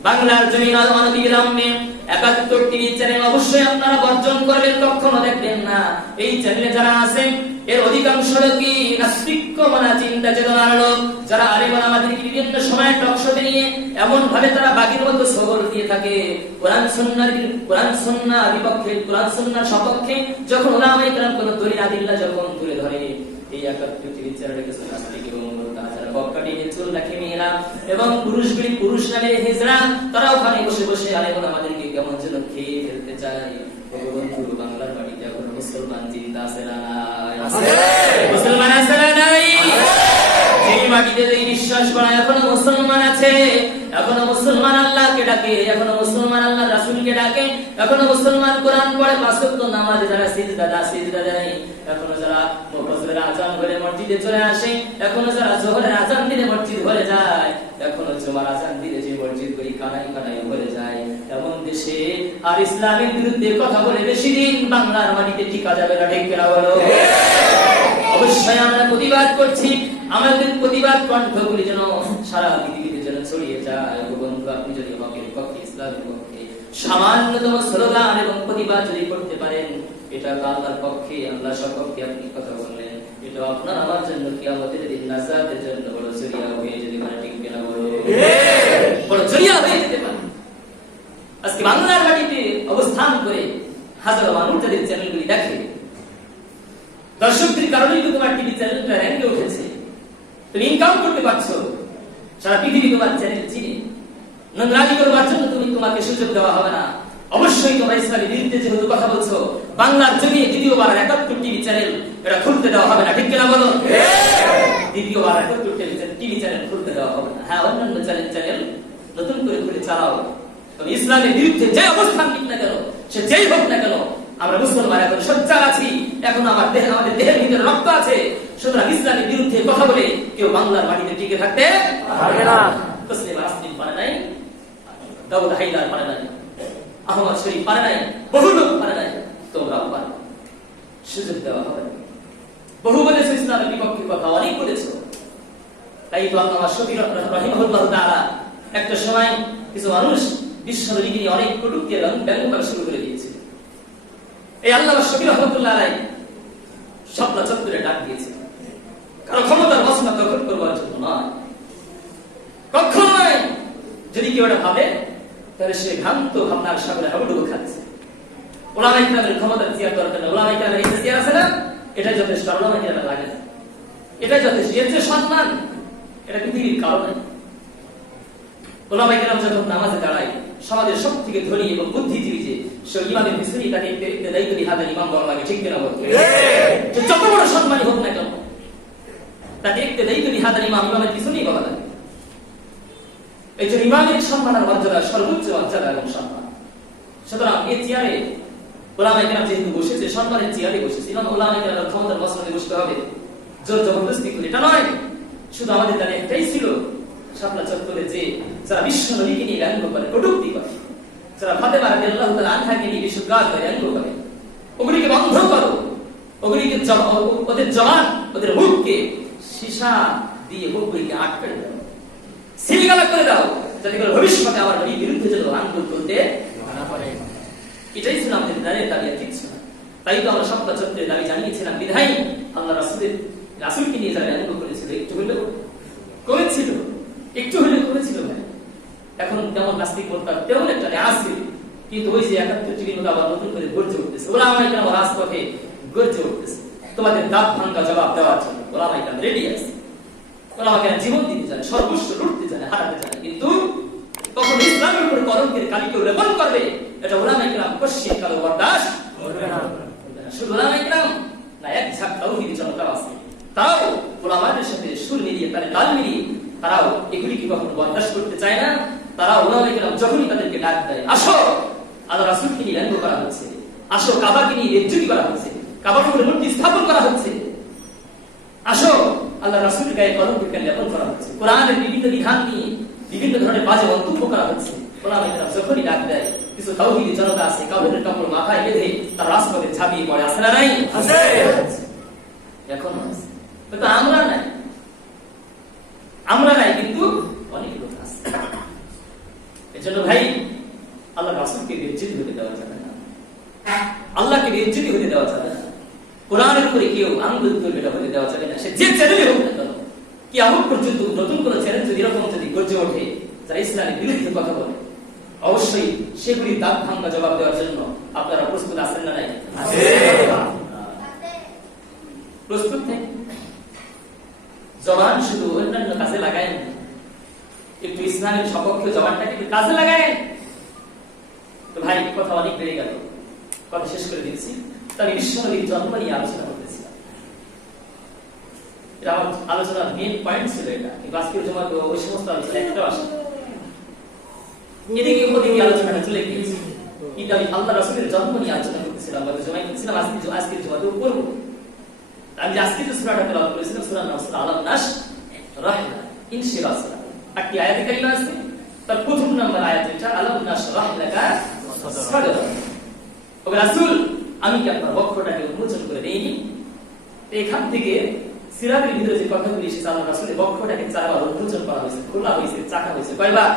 বাংলার জমিন অনতিবিলম্বে 71 টিভি চ্যানেল অবশ্যই আপনারা বর্জন করবেন, কখনো দেখবেন না। এই চ্যানেলে যারা আছে এর অধিকাংশ লোকই নাস্তিক্যমনা চিন্তা চেতনার লোক, যারা আলেমরা আমাদেরকে বিভিন্ন সময় টকশোতে নিয়ে এমন ভাবে তারা বাগির মতো সবল দিয়ে থাকে, কোরআন সুন্নাহর বিপক্ষে, কোরআন সুন্নাহর সপক্ষে যখন উলামায়ে কেরাম কোন দলিল আদিল্লাহ যখন তুলে ধরে, এই 71 টিভি চ্যানেলে কিছু নাস্তিক এবং যারা বক্কাটি চুল রাখে মেয়েরা এবং পুরুষ নামে হিজড়া, তারা ওখানে বসে বসে আলেমরা আমাদেরকে কেমন যেন খেয়ে ফেলতে চায়। বন্ধু, বাংলার মাটিতে এখন মুসলমান জিন্দা আছে না নাই? মুসলমান আছে না নাই? এই মাটিতে যে বিশ্বাস করা এখনো মুসলমান আছে, এখনো মুসলমান আল্লাহকে ডাকে, এখনো মুসলমান আল্লাহ রাসূলকে ডাকে, এখনো মুসলমান কোরআন পড়ে, পাঁচ ওয়াক্ত নামাজে যারা সিজদা দেয়, এখনো যারা ফজরের আযান করে মসজিদে চলে আসে, এখনো যারা যোহরের আযান দিলে মসজিদ ভরে যায়, এখনো জুমার আযান দিলে যে মসজিদ করি কানাই ভরে যায়, এমন দেশে আর ইসলামের বিরুদ্ধে কথা বলে বেশি দিন বাংলার মাটিতে টিকা যাবে না, ঠিক কিনা বলো? অবশ্যই আমরা প্রতিবাদ করছি, আমাদের প্রতিবাদ কণ্ঠগুলি যেন সারা পৃথিবীতে যেন ছড়িয়ে যায়। বন্ধু, আপনি যদি হকের পক্ষে, ইসলামের পক্ষে সামান্যতম স্লোগান এবং প্রতিবাদ যদি করতে পারেন, এটা আল্লাহর পক্ষে, আল্লাহ সপক্ষে আপনি কথা বললেন, এটা আপনার আমার জন্য কিয়ামতের দিন নাজাতের জন্য বড় জরিয়া হয়ে যেতে পারে, ঠিক কিনা বলো? বড় জরিয়া হয়ে যেতে পারে। আজকে বাংলার মাটিতে অবস্থান করে হাজারো মানুষ যাদের চ্যানেলগুলি দেখে, দর্শকদের কারণেই তো তোমার টিভি চ্যানেলটা র্যাঙ্কে উঠেছে, তুমি ইনকাম করতে পারছো, সারা পৃথিবী তোমার চ্যানেল চিনে। নোংরামি করবার জন্য তোমাকে সুযোগ দেওয়া হবে না। অবশ্যই তোমরা ইসলামের বিরুদ্ধে যেহেতু কথা বলছো, বাংলার জমিনে দ্বিতীয়বার 71 টিভি চ্যানেল এটা খুলতে দেওয়া হবে না, ঠিক কিনা বলো? দ্বিতীয়বার 71 টিভি চ্যানেল খুলতে দেওয়া হবে না। হ্যাঁ, অন্যান্য চ্যানেল নতুন করে খুলে চালাও, তবে ইসলামের বিরুদ্ধে যে অবস্থান নিক না কেন, সে যেই হোক না কেন, আমরা মুসলমান এখন সজ্জার আছি, এখন আমাদের দেহের ভিতরে রক্ত আছে। সুতরাং ইসলামের বিরুদ্ধে কথা বলে কেউ বাংলার মাটিতে টিকে থাকতে পারবে না। তসলিম আসলিম পারে নাই, দাউদ হায়দার পারে নাই, আহমদ শরীফ পারে নাই, বহু লোক পারে নাই, তোমরাও পারো। সুযোগ দেওয়া হবে। বহু বলেছো ইসলামের বিপক্ষে কথা, অনেক বলেছো। তাই তো আল্লামা শফি রাহিমাহুল্লাহ তাআলা একটা সময় কিছু মানুষ বিশ্বনবীকে নিয়ে অনেক কটূক্তি এবং ব্যঙ্গ করা শুরু করে দিয়েছে। এই আল্লামা শফি রাহমাতুল্লাহ আলাইহি শাপলা চত্বরে ডাক দিয়েছে, কারণ ক্ষমতার বাসনা দখল করবার জন্য নয়, কখনোই। যদি কেউ এটা ভাবে, তাহলে সে ভ্রান্ত ভাবনার সাগরে হাবুডুবু খাচ্ছে। ওলামায়ে কেরামের ক্ষমতার চেয়ার দরকার না, ওলামায়ে কেরামের এই চেয়ার আছে না, এটাই যথেষ্ট। ওলামায়ে কেরামের লাগে না, এটাই যথেষ্ট। এর যে সম্মান, এটা পৃথিবীর কারণ নয়। ওলামায়ে কেরাম যখন নামাজে দাঁড়ায়, সমাজের সব থেকে ধনী এবং বুদ্ধিজীবী যে সে ইমামের পিছনে তাকে দায়িত্ব দিয়ে হাজার ইমাম বলা লাগে, ঠিক কিনা বলতে? যত বড় সম্মানই হোক না কেন, তাকে একটু দায়িত্ব দিয়ে হাজার ইমামের পিছনেই বলা লাগে। এই জন্য ইমামের সম্মান আর মর্যাদা সর্বোচ্চ মর্যাদা এবং সম্মান। সুতরাং এই চেয়ারে ওলামায়ে কেরাম যেহেতু বসেছে, সম্মানের চেয়ারে বসেছে, ইমাম ওলামায়ে কেরামের ক্ষমতার মসনদে বসতে হবে, জোর জবরদস্তি করে এটা নয়। শুধু আমাদের দ্বারা একটাই ছিল, শাপলা চত্বরে যে যারা বিশ্বনবীকে নিয়ে ব্যঙ্গ করে, কটূক্তি করে, যারা ফাতেমা রাদিয়াল্লাহু তাআলা আনহাকে নিয়ে বিশ্বগাত করে ব্যঙ্গ করে, ওগুলিকে বন্ধ করো, ওগুলিকে ওদের জবান, ওদের মুখকে সীসা দিয়ে মুখগুলিকে আটকে দাও, সিলগালা করে দাও, যাতে করে ভবিষ্যতে আমার নবীর বিরুদ্ধে যেন আন্দোলন করতে না পারে। এটাই ছিল আমাদের দাবি, ঠিক ছিল। তাই তো আমরা শাপলা চত্বরে দাবি জানিয়েছিলাম, বিধায় আল্লাহ রাসূলকে নিয়ে যারা ব্যঙ্গ করেছিল, একটু হলেও এখন যেমন নাস্তিক মোরতাদ তেমন একটা আছে, কিন্তু ওই যে ৭১ টি কিন্তু আবার নতুন করে গর্জে উঠতেছে, ওলামায়ে কেরাম রাজপথে গর্জে উঠতেছে তোমাদের দাঁত ভাঙা জবাব দেওয়ার জন্য। ওলামায়ে কেরাম রেডি আছে, ওলামায়ে কেরাম জীবন দিতে জানে, সর্বস্ব লুটতে জানে, হারাতে জানে, কিন্তু তখন ইসলামের উপর কলঙ্কের কালিকে লেপন করবে, এটা ওলামায়ে কেরাম কশিন কালো বরদাশত করবে না। শুধু ওলামায়ে কেরাম না, এক ঝাঁক তাওহীদি জনতা আছে, তাও ওলামাদের সাথে সুর মিলিয়ে তারা তাল মিলিয়ে তারাও এগুলি কি কখনো বরদাস্ত করতে চায় না। তারা ওলামায়ে কেরাম যখনই তাদেরকে ডাক দেয়, আসো আল্লাহ রাসূলকে নিয়ে ব্যঙ্গ করা হচ্ছে, আসো কাবাকে নিয়ে বেজ্জতি করা হচ্ছে, কাবার উপরে মূর্তি স্থাপন করা হচ্ছে, আসো আল্লাহ রাসূলের গায়ে কলঙ্কের লেপন করা হচ্ছে, কোরআনের বিভিন্ন বিধান নিয়ে বিভিন্ন ধরনের বাজে মন্তব্য করা হচ্ছে, ওলামায়ে কেরাম যখনই ডাক দেয়, কিছু তাওহীদি জনতা আছে কাপড়ের কাপড় মাথায় বেঁধে তার রাজপথে ঝাঁপিয়ে পড়ে, আছে না নাই? আছে, এখন আছে, কিন্তু আমরা নাই, কিন্তু অনেক লোক আছে। এজন্য ভাই আল্লাহ রাসূলকে বেজ্জতি হতে দেওয়া যাবে না, আল্লাহকে বেজ্জতি হতে দেওয়া যাবে না, কোরআনের উপরে কেউ আঙ্গুল তুলবে এটা হতে দেওয়া যাবে না, সে যে চ্যানেলে হোক না কেন। কিয়ামত পর্যন্ত নতুন কোন চ্যানেল যদি এরকম যদি গর্জে ওঠে যারা ইসলামের বিরুদ্ধে কথা বলে, অবশ্যই সেগুলির দাঁত ভাঙা জবাব দেওয়ার জন্য আপনারা প্রস্তুত আছেন না নাই? আছে, প্রস্তুত নেই। জবান শুধু অন্যান্য কাজে লাগায়েন, একটু ইসলামের সপক্ষে জবানটাকে একটু কাজে লাগায়েন। তো ভাই কথা অনেক বেড়ে গেল, কথা শেষ করে দিচ্ছি। তবে বিশ্বনবীর জন্ম নিয়ে আলোচনা করতেছিলাম, এটা আমার আলোচনার মেইন পয়েন্ট ছিল এটা, কিন্তু আজকের জমা তো ওই সমস্ত আলোচনা একটাও আসে এদিকে ওদিকে আলোচনাটা চলে গিয়েছে, কিন্তু আমি আল্লাহ রাসূলের জন্ম নিয়ে আলোচনা করতেছিলাম, বলে জমাই করতেছিলাম, আজকের জমাতেও করবো। আমি আজকে যে সূরাটা তেলাওয়াত করেছিলাম সূরা নাস, আলাম নাশ রাহনা ইনশিরাহ সূরা, একটি আয়াতে কারিমা আছে, তার প্রথম নাম্বার আয়াত এটা আলাম নাশ রাহলাকা সাদরা। ওহে রাসূল, আমি কি আপনার বক্ষটাকে উন্মোচন করে দেইনি? এখান থেকে সিরাতের ভিতরে যে কথাগুলি এসেছে, আল্লাহ রাসূলের বক্ষটাকে চারবার উন্মোচন করা হয়েছে, খোলা হয়েছে, চাকা হয়েছে, কয়বার?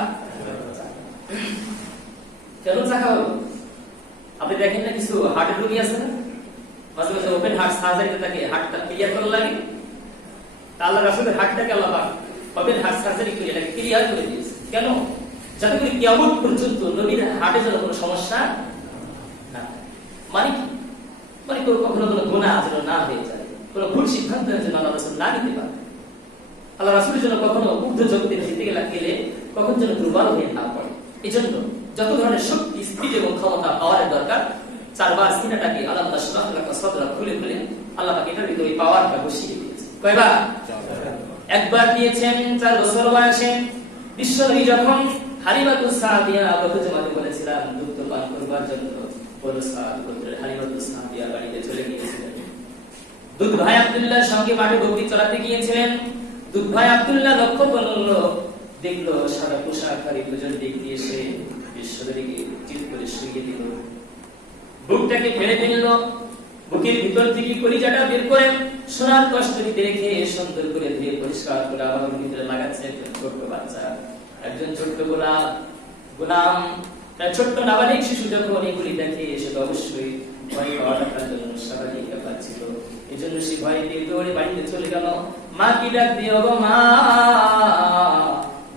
কেন চাকা হলো? আপনি দেখেন না কিছু হার্টের রোগী আছে না, মাঝে মাঝে ওপেন হার্ট সার্জারিতে তাকে হার্টটা ক্লিয়ার করা লাগে, আল্লাহ রাসূলের হার্টটাকে আল্লাহ পাক ওপেন হার্ট সার্জারি করে এটাকে ক্লিয়ার করে দিয়েছে। কেন? যাতে করে কিয়ামত পর্যন্ত নবীর হার্টে যেন কোনো সমস্যা না। মানে কি? মানে কখনো কোনো গুনাহ যেন না হয়ে যায়, কোনো ভুল সিদ্ধান্ত যেন আল্লাহ রাসূল না নিতে পারে, আল্লাহ রাসূলের জন্য কখনো ঊর্ধ্ব জগতে যেতে গেলে কখন যেন দুর্বল হয়ে না পড়ে। এজন্য যত ধরনের শক্তি, স্পিড এবং ক্ষমতা পাওয়ারের দরকার, চারবার সিনাটাকে আলাম নাশরাহ লাকা সাদরা খুলে খুলে আল্লাহ পাক এটার ভিতরে পাওয়ারটা বসিয়ে দিয়েছে। কয়বার? একবার দিয়েছেন 4 বছর বয়সে। বিশ্বনবী যখন হালিমাতুস সাদিয়া গত জমাতে বলেছিলাম দুধ পান করবার জন্য বড় সাদ গোত্রের হালিমাতুস সাদিয়া বাড়িতে চলে গিয়েছিলেন। দুধ ভাই আব্দুল্লাহর সঙ্গে মাঠে বকরি চড়াতে গিয়েছিলেন। দুধ ভাই আব্দুল্লাহ লক্ষ্য করলো, দেখলো সাদা পোশাকধারী দুজন ব্যক্তি এসে বিশ্বনবীকে চিৎ করে শুইয়ে দিল, বুকটাকে ফেলে ফেলল, বুকের ভিতর থেকে কলিজাটা বের করে সোনার কষ্ট দিতে রেখে সুন্দর করে ধুয়ে পরিষ্কার করে আবার ভিতরে লাগাচ্ছে একজন ছোট্ট বাচ্চা, একজন ছোট্ট গোলাম। তার ছোট্ট নাবালিক শিশু যখন এগুলি দেখে সে অবশ্যই ভয় পাওয়াটার জন্য স্বাভাবিক ব্যাপার ছিল। এই জন্য সে ভয় পেয়ে দৌড়ে বাড়িতে চলে গেল। মা কি ডাক দিয়ে, গো মা,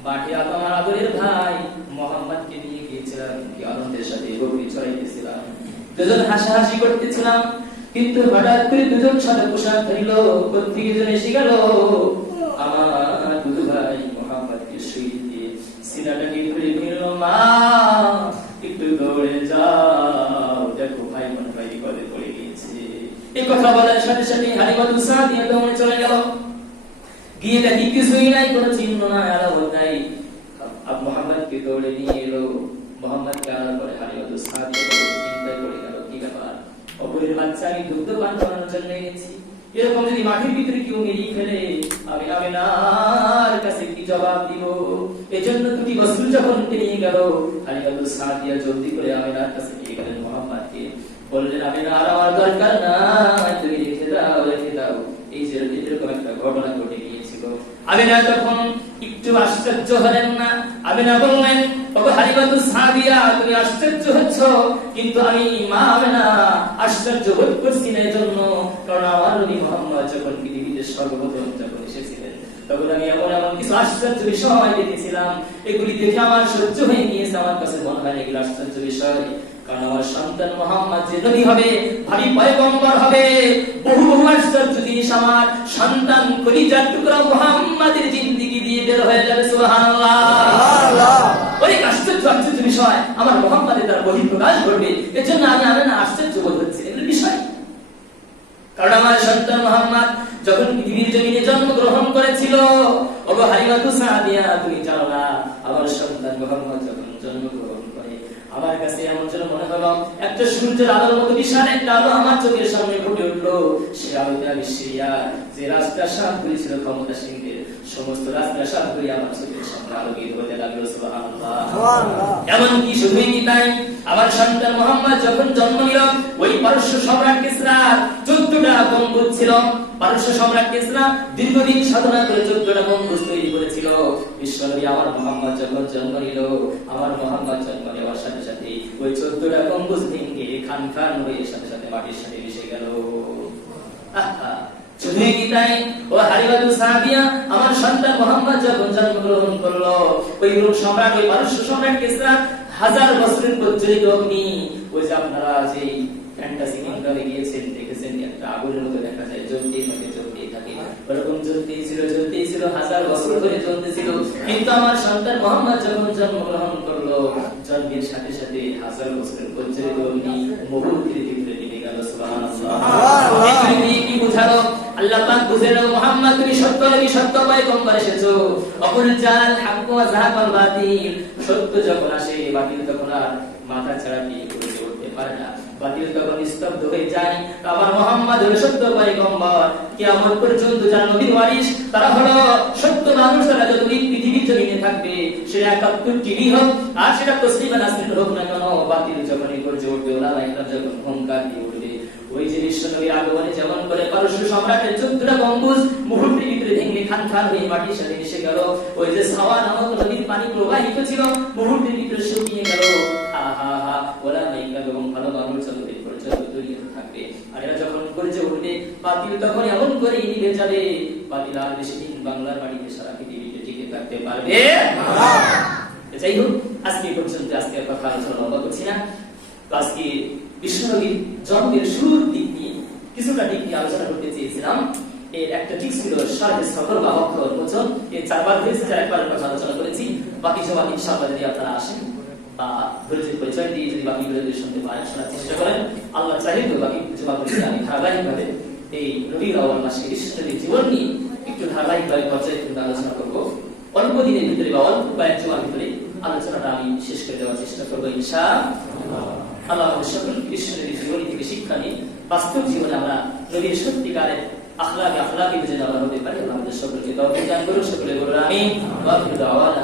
মাঠে আমার আদরের ভাই মোহাম্মদকে নিয়ে গিয়েছিলাম, কি আনন্দের সাথে বকরি চড়াইতেছিলাম, দুজন হাসাহাসি করতেছিলাম, কিন্তু হঠাৎ করে দুজন সাদা পোশাক ধরিল, কোত্থেকে যেন এসে গেল আমার দুধ ভাই মোহাম্মদকে শুইয়ে দিয়ে সিনাটাকে ধরে নিল। মা, একটু দৌড়ে যাও, দেখো ভাই মনে ভাই বিপদে পড়ে গিয়েছে। এই কথা বলার সাথে সাথে হালিমাতুস সাদিয়া দৌড়ে চলে গেল, গিয়ে দেখি কিছুই নাই, কোনো চিহ্ন নাই, আলামত নাই। মোহাম্মদকে দৌড়ে নিয়ে এলো, মোহাম্মদকে আনার পরে হালিমাতুস সাদিয়া চিন্তায় পড়ে গেল, কি ব্যাপার, অপরের বাচ্চা আমি দুধ পান করানোর জন্য এনেছি, এরকম যদি মাটির ভিতরে কেউ মেরিয়ে ফেলে আমি আমিনার কাছে কি জবাব দিব? এজন্য দুটি গোসল যখন নিয়ে গেল, হালিমাতুস সাদিয়া জলদি করে আমিনার কাছে গিয়ে গেলেন, মোহাম্মদকে বললেন, আমিনা আর আমার দরকার নাই, তুমি রেখে দাও, রেখে দাও। এই যে এরকম একটা ঘটনা ঘটে গিয়েছিল। আমিনা তখন একটু আশ্চর্য হলেন না। আমিনা বললেন, ওগো হালিমাতুস সাদিয়া, তুমি আশ্চর্য হচ্ছ, কিন্তু আমি মা আমিনা আশ্চর্য বোধ করছি না, এজন্য কারণ আমার নবী মুহাম্মদ যখন পৃথিবীতে সর্বপ্রথম যখন এসেছিলেন তখন আমি এমন এমন কিছু আশ্চর্য বিষয় দেখেছিলাম, এগুলি দেখে আমার সহ্য হয়ে গিয়েছে। আমার কাছে মনে হয় এগুলো আশ্চর্য বিষয়, কারণ আমার সন্তান মুহাম্মদ যে নবী হবে, ভাবি পয়গম্বর হবে, বহু বহু আশ্চর্য জিনিস আমার সন্তান কলিজার টুকরা মুহাম্মাদের জিন্দেগি দিয়ে বের হয়ে যাবে। সুবহানাল্লাহ। অনেক আশ্চর্য আশ্চর্য বিষয় আমার মুহাম্মাদের দ্বারা বহিঃপ্রকাশ ঘটবে। এর জন্য আমি আশ্চর্য বোধ হচ্ছে এগুলো বিষয়। কারণ আমার সন্তান মুহাম্মদ যখন পৃথিবীর জমিনে জন্মগ্রহণ করেছিল, ওগো হালিমাতু সাদিয়া, তুমি জানো না আমার সন্তান মুহাম্মদ যখন জন্মগ্রহণ করে আমার কাছে এমন যেন মনে হলো একটা সূর্যের আলোর মতো বিশাল একটা আলো আমার চোখের সামনে ফুটে উঠলো। সে আলোটা সিরিয়া যে রাজপ্রাসাদ গুলি ছিল ক্ষমতাসীনদের, সমস্ত রাজপ্রাসাদ গুলি আমার চোখের সামনে আলোকিত হতে লাগলো। সুবহানাল্লাহ। এমনকি শুধুই কি তাই, আমার সন্তান মুহাম্মদ যখন জন্ম নিল, ওই পারস্য সম্রাট কিসরা 14টা গম্বুজ ছিল। পারস্য সম্রাট কিসরা দীর্ঘদিন সাধনা করে 14টা গম্বুজ তৈরি করেছিল। বিশ্বনবী আমার মুহাম্মদ যখন জন্ম নিল, আমার মুহাম্মদ জন্ম নেওয়ার সাথে সাথে ওই 14টা গম্বুজ ভেঙে খান খান হয়ে সাথে সাথে মাটির সাথে মিশে গেল। শুধুই কি তাই, ও হালিমাতু সাদিয়া, আমার সন্তান মুহাম্মদ যখন জন্মগ্রহণ করলো, ওই রোম সম্রাট, ওই পারস্য সম্রাট কিসরা 1000 বছরের প্রজ্বলিত অগ্নি, ওই যে আপনারা যে ফ্যান্টাসি কিংডমে গিয়েছেন দেখেছেন, একটা আগুনের মতো দেখা যায়, জ্বলতেই থাকে জ্বলতেই থাকে, ওরকম জ্বলতেই ছিল 1000 বছর ধরে জ্বলতেছিল। কিন্তু আমার সন্তান মুহাম্মদ যখন জন্মগ্রহণ করলো, জন্মের সাথে সাথে 1000 বছরের প্রজ্বলিত অগ্নি মুহূর্তের ভিতরে নিভে গেল। সুবহানাল্লাহ। এই কি বুঝালো? আল্লাহ পাক বুঝালো মুহাম্মদ তুমি সত্য নবী, সত্য পয়গম্বর এসেছো। অকুল জাল হাক্কু ওয়া যাহাকাল বাতিল, সত্য যখন আসে বাতিল তখন আর মাথা ছাড়া কি করে উঠতে পারে না, বাতিল তখন স্তব্ধ হয়ে যায়। আমার মুহাম্মদ হলো সত্য পয়গম্বর, কিয়ামত পর্যন্ত যারা নবীর ওয়ারিস তারা হলো সত্য মানুষ। তারা যতদিন পৃথিবীর জমিনে থাকবে, সেটা 71 টিভি হোক আর সেটা তসলিমা নাসরিন হোক না কেন, বাতিল যখনই গর্জে উঠবে, ওলামা ইকরাম যখন হুঙ্কার দিয়ে উঠবে, ওই যে বিশ্বনবীর আগমনে যেমন করে পারস্য সম্রাটের 14টা গম্বুজ মুহূর্তের ভিতরে ভেঙে খান খান হয়ে মাটির সাথে মিশে গেল, ওই যে সাওয়া নামক নদীর পানি প্রবাহিত ছিল মুহূর্তের ভিতরে শুকিয়ে গেল। হা হা হা, ওলামা ইকরাম এবং ভালো মানুষ যতদিন পর্যন্ত দুনিয়াতে থাকবে, আর এরা যখন গর্জে উঠবে, বাতিল তখন এমন করে নিভে যাবে, বাতিল আর বেশি দিন বাংলার বাড়িতে সারা পৃথিবীতে টিকে থাকতে পারবে না। যাই হোক, আজকে পর্যন্ত আজকে কথা আলোচনা লম্বা করছি না। আজকে বিশ্বনবীর জন্মের শুরুর দিক নিয়ে কিছুটা দিক নিয়ে আলোচনা করতে চেয়েছিলাম। এর একটা দিক ছিল শারহে সদর বা অক্ষর উন্মোচন, এর 4 বার হয়েছে, 4 বারের কথা আলোচনা করেছি। বাকি জবাব ইনশাআল্লাহ যদি আপনারা আসেন বা ধৈর্যের পরিচয় দিয়ে যদি বাকি বিরোধী শুনতে পারেন, শোনার চেষ্টা করেন, আল্লাহ চাইলে তো বাকি জবাব আমি ধারাবাহিকভাবে এই রবিউল আউয়াল মাসে বিশ্বনবীর জীবন নিয়ে একটু ধারাবাহিকভাবে পর্যায়ক্রমে আলোচনা করবো। অল্প দিনের ভিতরে বা অল্প কয়েক জমার ভিতরে আলোচনাটা আমি শেষ করে দেওয়ার চেষ্টা করবো ইনশাআল্লাহ। আল্লাহ আমাদের সকল বিশ্বনবীর জীবনী থেকে শিক্ষা নিয়ে বাস্তব জীবনে আমরা নবীর সত্যিকারের আখলাকে বুঝে আমরা হতে পারি। আল্লাহ আমাদের সকলকে তৌফিক দান করুন। সকলে বলুন আমিন। ওয়া আখিরু দাওয়ানা